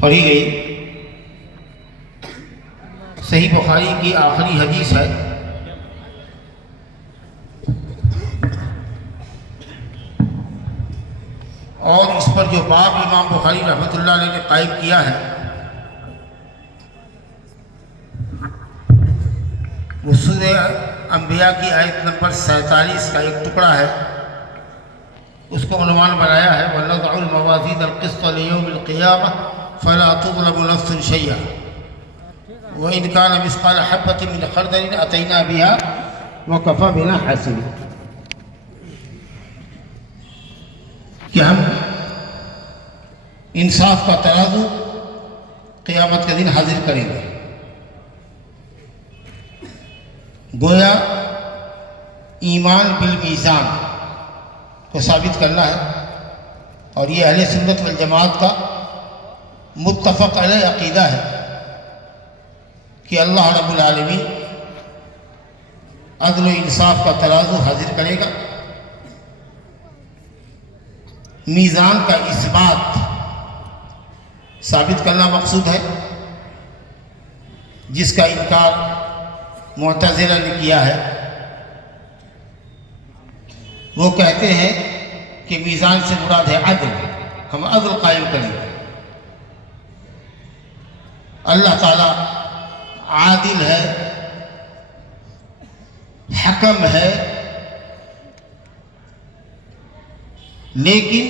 پڑھی گئی صحیح بخاری کی آخری حدیث ہے. اور اس پر جو باب امام بخاری رحمۃ اللہ علیہ نے قائم کیا ہے وہ سورہ انبیاء کی آیت نمبر 47 کا ایک ٹکڑا ہے. اس کو عنوان بنایا ہے وَنَضَعُ الْمَوَازِينَ الْقِسْطَ لِيَوْمِ الْقِيَامَةِ فَلَا تُظْلَمُ نَفْسٌ شَيْئًا وَإِنْ كَانَ مِثْقَالَ حَبَّةٍ مِّنْ خَرْدَلٍ أَتَيْنَا بِهَا وَكَفَىٰ بِنَا حَاسِبِينَ. کہ ہم انصاف کا ترازو قیامت کے دن حاضر کریں گے. گویا ایمان بالمیزان کو ثابت کرنا ہے اور یہ اہل سنت والجماعت کا متفق علیہ عقیدہ ہے کہ اللہ رب العالمین عدل و انصاف کا ترازو حاضر کرے گا. میزان کا اثبات ثابت کرنا مقصود ہے جس کا انکار معتزلہ نے کیا ہے. وہ کہتے ہیں کہ میزان سے مراد ہے عدل، ہم عدل قائم کریں گے. اللہ تعالیٰ عادل ہے، حکم ہے، لیکن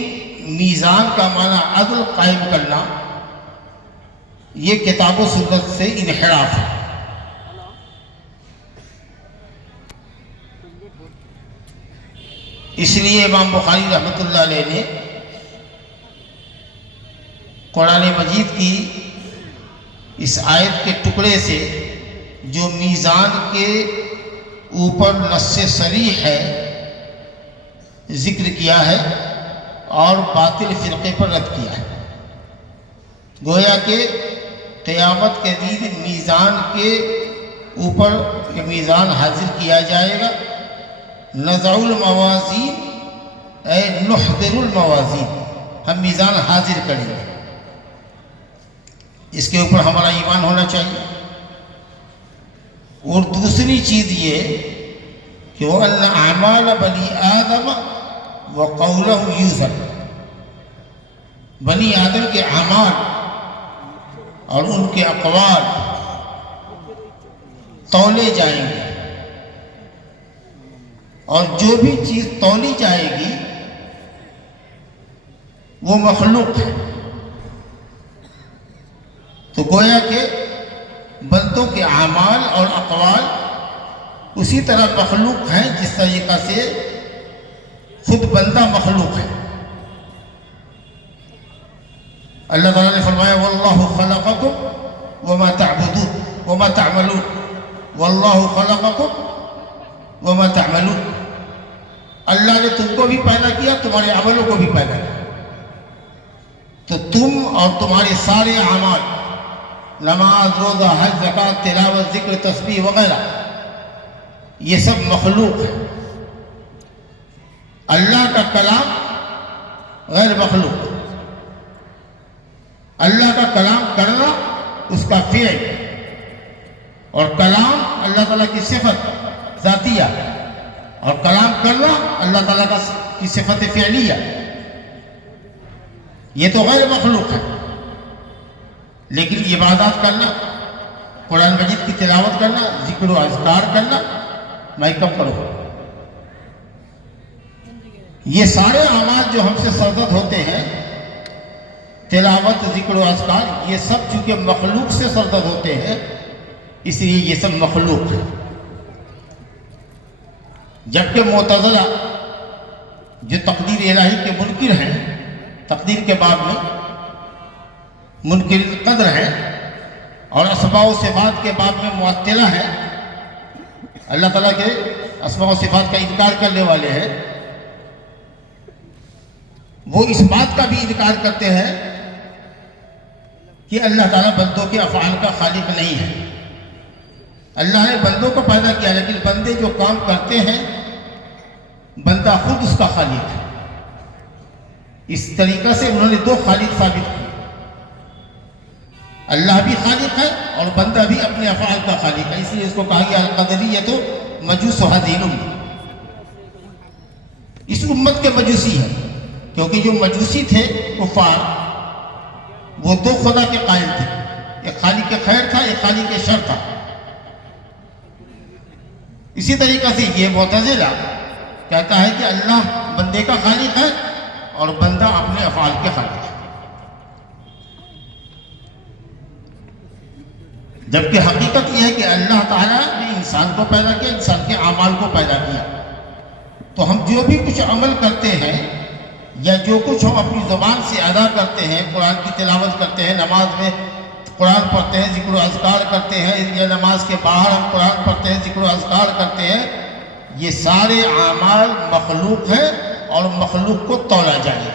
میزان کا معنی عدل قائم کرنا یہ کتاب و سنت سے انحراف ہے. اس لیے امام بخاری رحمۃ اللہ علیہ نے قرآن مجید کی اس آیت کے ٹکڑے سے جو میزان کے اوپر نص صریح ہے ذکر کیا ہے اور باطل فرقے پر رد کیا ہے. گویا کہ قیامت کے دن میزان کے اوپر یہ میزان حاضر کیا جائے گا. نضع الموازین اے نحضر الموازین، ہم میزان حاضر کریں گے. اس کے اوپر ہمارا ایمان ہونا چاہیے. اور دوسری چیز یہ کہ وَأَنَّ أَعْمَالَ بَنِي آدَمَ وَقَوْلَهُ يُوزَنُ، بنی آدم کے اعمال اور ان کے اقوال تولے جائیں گے، اور جو بھی چیز تولی جائے گی وہ مخلوق ہے. تو گویا کہ بندوں کے اعمال اور اقوال اسی طرح مخلوق ہیں جس طریقہ سے خود بندہ مخلوق ہے. اللہ تعالیٰ نے فرمایا وَاللَّهُ خَلَقَكُمْ وَمَا تَعْبُدُونَ وَمَا تَعْمَلُونَ، وَاللَّهُ خَلَقَكُمْ وَمَا تَعْمَلُونَ. اللہ نے تم کو بھی پیدا کیا، تمہارے عملوں کو بھی پیدا کیا. تو تم اور تمہارے سارے اعمال، نماز، روزہ، حج، زکوٰۃ، تلاوت، ذکر، تسبیح وغیرہ، یہ سب مخلوق ہے. اللہ کا کلام غیر مخلوق. اللہ کا کلام کرنا اس کا فعل، اور کلام اللہ تعالیٰ کی صفت ذاتیہ، اور کلام کرنا اللہ تعالیٰ کی صفت فعلیہ. یہ تو غیر مخلوق ہے. لیکن عبادات کرنا، قرآن مجید کی تلاوت کرنا، ذکر و اذکار کرنا، میں کم کروں، یہ سارے اعمال جو ہم سے سرزد ہوتے ہیں، تلاوت، ذکر و اذکار، یہ سب چونکہ مخلوق سے سرزد ہوتے ہیں اس لیے یہ سب مخلوق ہے. جبکہ معتزلہ جو تقدیر الہی کے منکر ہیں، تقدیر کے باب میں منکر قدر ہیں، اور اسماء و صفات کے باب میں معطلہ ہیں، اللہ تعالیٰ کے اسماء و صفات کا انکار کرنے والے ہیں. وہ اس بات کا بھی انکار کرتے ہیں کہ اللہ تعالیٰ بندوں کے افعال کا خالق نہیں ہے. اللہ نے بندوں کو پیدا کیا، لیکن بندے جو کام کرتے ہیں بندہ خود اس کا خالق ہے. اس طریقہ سے انہوں نے دو خالق ثابت کیے. اللہ بھی خالق ہے اور بندہ بھی اپنے افعال کا خالق ہے، اس لیے اس کو کہا گیا القدریۃ مجوس هذه الامة، اس امت کے مجوسی ہے، کیونکہ جو مجوسی تھے کفار وہ دو خدا کے قائل تھے، ایک خالق خیر تھا، ایک خالق شر تھا۔ اسی طریقہ سے یہ معتزلہ کہتا ہے کہ اللہ بندے کا خالق ہے اور بندہ اپنے افعال کے خالق ہے، جبکہ حقیقت یہ ہے کہ اللہ تعالیٰ نے انسان کو پیدا کیا، انسان کے اعمال کو پیدا کیا، تو ہم جو بھی کچھ عمل کرتے ہیں یا جو کچھ ہم اپنی زبان سے ادا کرتے ہیں، قرآن کی تلاوت کرتے ہیں، نماز میں قرآن پڑھتے ہیں، ذکر و اذکار کرتے ہیں، یا نماز کے باہر ہم قرآن پڑھتے ہیں، ذکر و اذکار کرتے ہیں، یہ سارے اعمال مخلوق ہیں اور مخلوق کو تولا جائے گا۔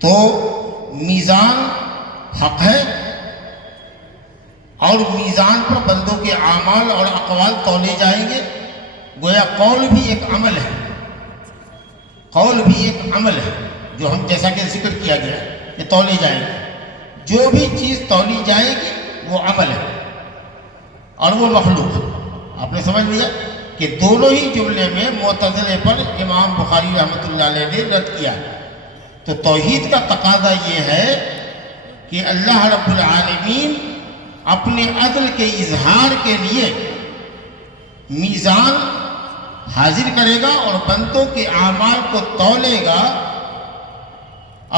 تو میزان حق ہے اور میزان پر بندوں کے اعمال اور اقوال تولے جائیں گے۔ گویا قول بھی ایک عمل ہے، قول بھی ایک عمل ہے جو ہم جیسا کہ ذکر کیا گیا ہے کہ تولے جائیں گے۔ جو بھی چیز تولی جائے گی وہ عمل ہے اور وہ مخلوق ہے۔ آپ نے سمجھ لیا کہ دونوں ہی جملے میں معتزلے پر امام بخاری رحمۃ اللہ علیہ نے رد کیا۔ تو توحید کا تقاضا یہ ہے کہ اللہ رب العالمین اپنے عدل کے اظہار کے لیے میزان حاضر کرے گا اور بندوں کے اعمال کو تولے گا،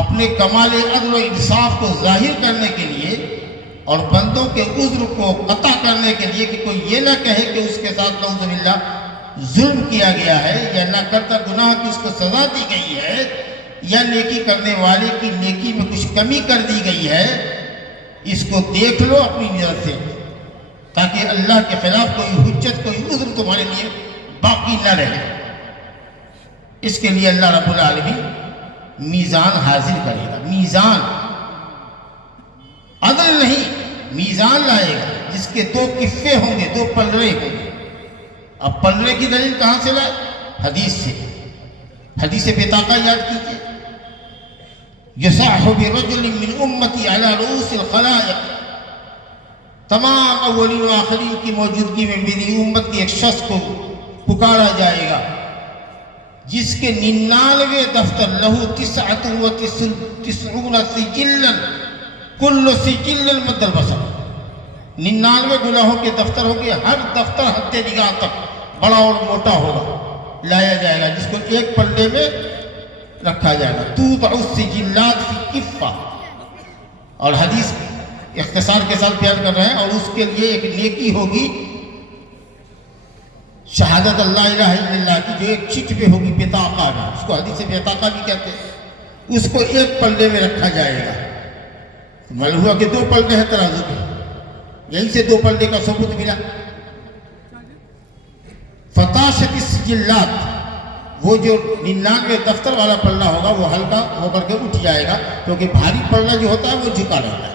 اپنے کمال عدل و انصاف کو ظاہر کرنے کے لیے اور بندوں کے عذر کو قطع کرنے کے لیے کہ کوئی یہ نہ کہے کہ اس کے ساتھ نعوذ باللہ ظلم کیا گیا ہے یا نہ کرتا گناہ کی اس کو سزا دی گئی ہے یا نیکی کرنے والے کی نیکی میں کچھ کمی کر دی گئی ہے۔ اس کو دیکھ لو اپنی نظر سے تاکہ اللہ کے خلاف کوئی حجت، کوئی عذر تمہارے لیے باقی نہ رہے۔ اس کے لیے اللہ رب العالمین میزان حاضر کرے گا۔ میزان عدل نہیں، میزان لائے گا جس کے دو کفے ہوں گے، دو پلڑے ہوں گے۔ اب پلڑے کی دلیل کہاں سے لائے؟ حدیث سے۔ حدیث بطاقہ یاد کیجئے، یصاح برجل من امتی علی رؤوس الخلائق، تمام اولین و آخرین کی موجودگی میں میری امت کے ایک شخص کو پکارا جائے گا جس کے 99 دفتر، لہو 99 سجلا کل سجل مد البصر، 99 گناہوں کے دفتر ہوں گے، ہر دفتر حد نگاہ تک بڑا اور موٹا ہوگا، لایا جائے گا جس کو ایک پلڑے میں رکھا جائے گا۔ توضع السجلات فی کفہ، اور حدیث اختصار کے ساتھ بیان کر رہے ہیں، اور اس کے لیے ایک نیکی ہوگی شہادت اللہ الہ الا اللہ کی، جو ایک چٹ پہ ہوگی بطاقہ میں، اس کو حدیث بطاقہ بھی کہتے ہیں، اس کو ایک پلڑے میں رکھا جائے گا۔ معلوم ہوا کہ دو پلڑے ہیں ترازو کے، یہیں سے دو پلڑے کا ثبوت ملا۔ فتاشت السجلات، وہ جو 99 دفتر والا پلڑا ہوگا وہ ہلکا ہو کر کے اٹھ جائے گا، کیونکہ بھاری پلڑا جو ہوتا ہے وہ جھکا رہتا ہے۔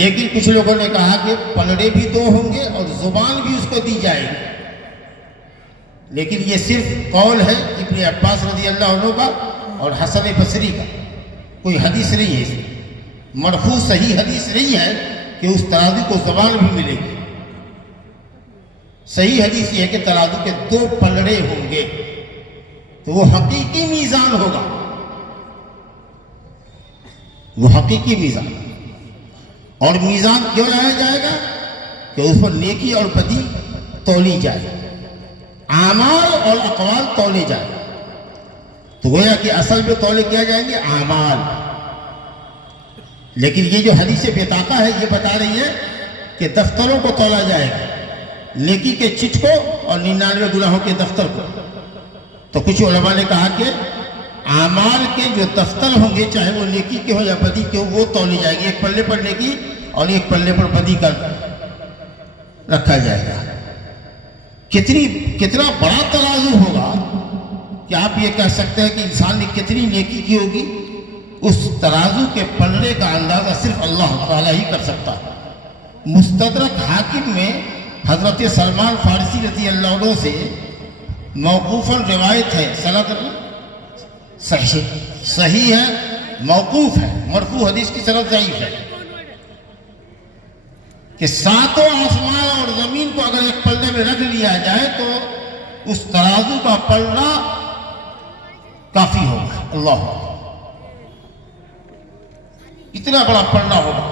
لیکن کچھ لوگوں نے کہا کہ پلڑے بھی دو ہوں گے اور زبان بھی اس کو دی جائے گی، لیکن یہ صرف قول ہے ابن عباس رضی اللہ عنہ کا اور حسن بصری کا، کوئی حدیث نہیں ہے، اس میں مرفوع صحیح حدیث نہیں ہے کہ اس ترازو کو زبان بھی ملے گی۔ صحیح حدیث یہ ہے کہ ترازو کے دو پلڑے ہوں گے، تو وہ حقیقی میزان ہوگا، وہ حقیقی میزان۔ اور میزان کیوں لایا جائے گا؟ کہ اس پر نیکی اور بدی تولی جائے، اعمال اور اقوال تولے جائے۔ تو گویا کہ اصل میں تولے کیا جائیں گے اعمال، لیکن یہ جو حدیث بطاقہ ہے یہ بتا رہی ہے کہ دفتروں کو تولا جائے گا، نیکی کے چٹ کو اور 99 گناہوں کے دفتر کو۔ تو کچھ علماء نے کہا کہ اعمال کے جو دفتر ہوں گے، چاہے وہ نیکی کے ہو یا بدی کے ہو، وہ تولی جائے گی، ایک پلے پر نیکی اور ایک پلے پر بدی کا رکھا جائے گا۔ کتنا بڑا ترازو ہوگا کہ آپ یہ کہہ سکتے ہیں کہ انسان نے کتنی نیکی کی ہوگی، اس ترازو کے پلڑے کا اندازہ صرف اللہ تعالیٰ ہی کر سکتا ہے۔ مستدرک حاکم میں حضرت سلمان فارسی رضی اللہ عنہ سے موقوفاً روایت ہے، صحیح ہے، موقوف ہے، مرفوع حدیث کی طرف ضعیف ہے کہ ساتوں آسمان اور زمین کو اگر ایک پلڑے میں رکھ لیا جائے تو اس ترازو کا پلڑا کافی ہوگا. اللہ اتنا بڑا پلڑا ہوگا،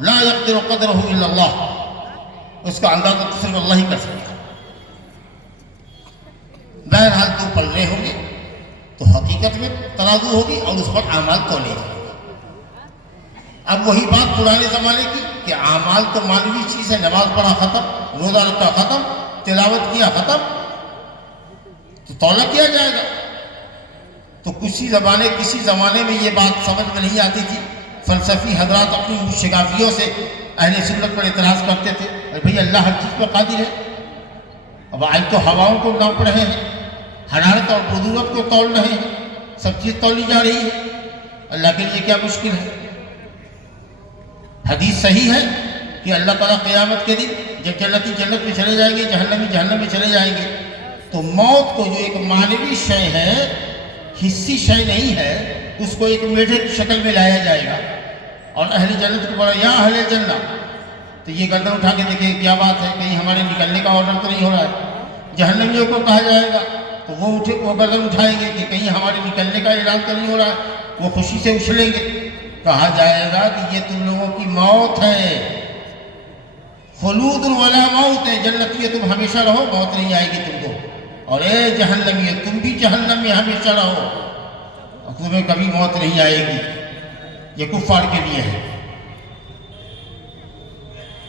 لا يقدر قدرہ الا اللہ، اس کا اندازہ تو صرف اللہ ہی کر سکتا ہے. بہرحال دو پلڑے ہوں گے تو حقیقت میں ترازو ہوگی اور اس پر اعمال تولے جائیں گے. اب وہی بات پرانے زمانے کی کہ اعمال تو مانوی چیز ہے، نماز پڑھا ختم، روزہ رکھا ختم، تلاوت کیا ختم، تو تولا کیا جائے گا. تو کسی زمانے میں یہ بات سمجھ میں نہیں آتی تھی. فلسفی حضرات اپنی شگافیوں سے اہل سنت پر اعتراض کرتے تھے، ارے بھئی اللہ ہر چیز پر قادر ہے. اب آج تو ہواؤں کو ناپ رہے ہیں، حرارت اور بذورت کو تول رہے ہیں، سب چیز تولی جا رہی ہے. اللہ کے لیے کیا مشکل ہے؟ حدیث صحیح ہے کہ اللہ تعالیٰ قیامت کے دن جب جنتی جنت میں چلے جائیں گے، جہنمی جہنم میں چلے جائیں گے، تو موت کو جو ایک مانوی شے ہے، حصی شے نہیں ہے، اس کو ایک میڈے کی شکل میں لایا جائے گا اور اہل جنت کو بولا یا اہل جنت، تو یہ گردن اٹھا کے دیکھیں کیا بات ہے، کہیں ہمارے نکلنے کا آرڈر تو نہیں ہو رہا ہے. جہنمیوں کو کہا جائے گا تو وہ گردن اٹھائیں گے کہ کہیں ہمارے نکلنے کا اعلان تو نہیں ہو رہا ہے، وہ خوشی سے اچھلیں گے. کہا جائے گا کہ یہ تم لوگوں کی موت ہے، خلود ولا موت ہے، جنتیے تم ہمیشہ رہو، موت نہیں آئے گی تم کو. اور اے جہنمیے تم بھی جہنم میں ہمیشہ رہو، تمہیں کبھی موت نہیں آئے گی. یہ کفار کے لیے ہے.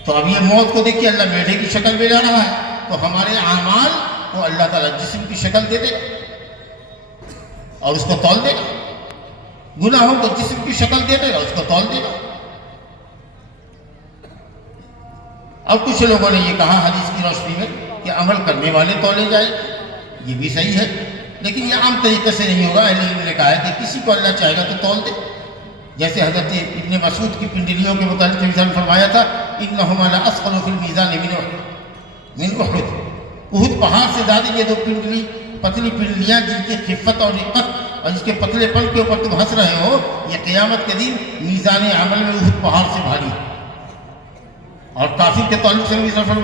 تو اب یہ موت کو دیکھ کے اللہ میڈے کی شکل میں لا رہا ہے، تو ہمارے اعمال کو اللہ تعالیٰ جسم کی شکل دے دے گا اور اس کو تول دے گا. گناہوں کو جسم کی شکل دے دے گا، اس کو تول دے گا. اب کچھ لوگوں نے یہ کہا حدیث کی روشنی میں کہ عمل کرنے والے تولے جائیں، یہ بھی صحیح ہے، لیکن یہ عام طریقے سے نہیں ہوگا. اہل علم نے کہا ہے کہ کسی کو اللہ چاہے گا تو تول دے. جیسے حضرت ابن مسعود کی پنڈلیوں کے متعلق مثال فرمایا تھا، انہما لاثقل فی المیزان من احد، احد پہاڑ سے زیادہ یہ دو پنڈلی، پتلی پنڈلیاں جن کی خفت اور رقت اور جس کے پتلے پن کے اوپر تم ہنس رہے ہو، یہ قیامت کے دن میزان عمل میں احد پہاڑ سے بھاری. اور کافر کے تعلق سے بھی فرمایا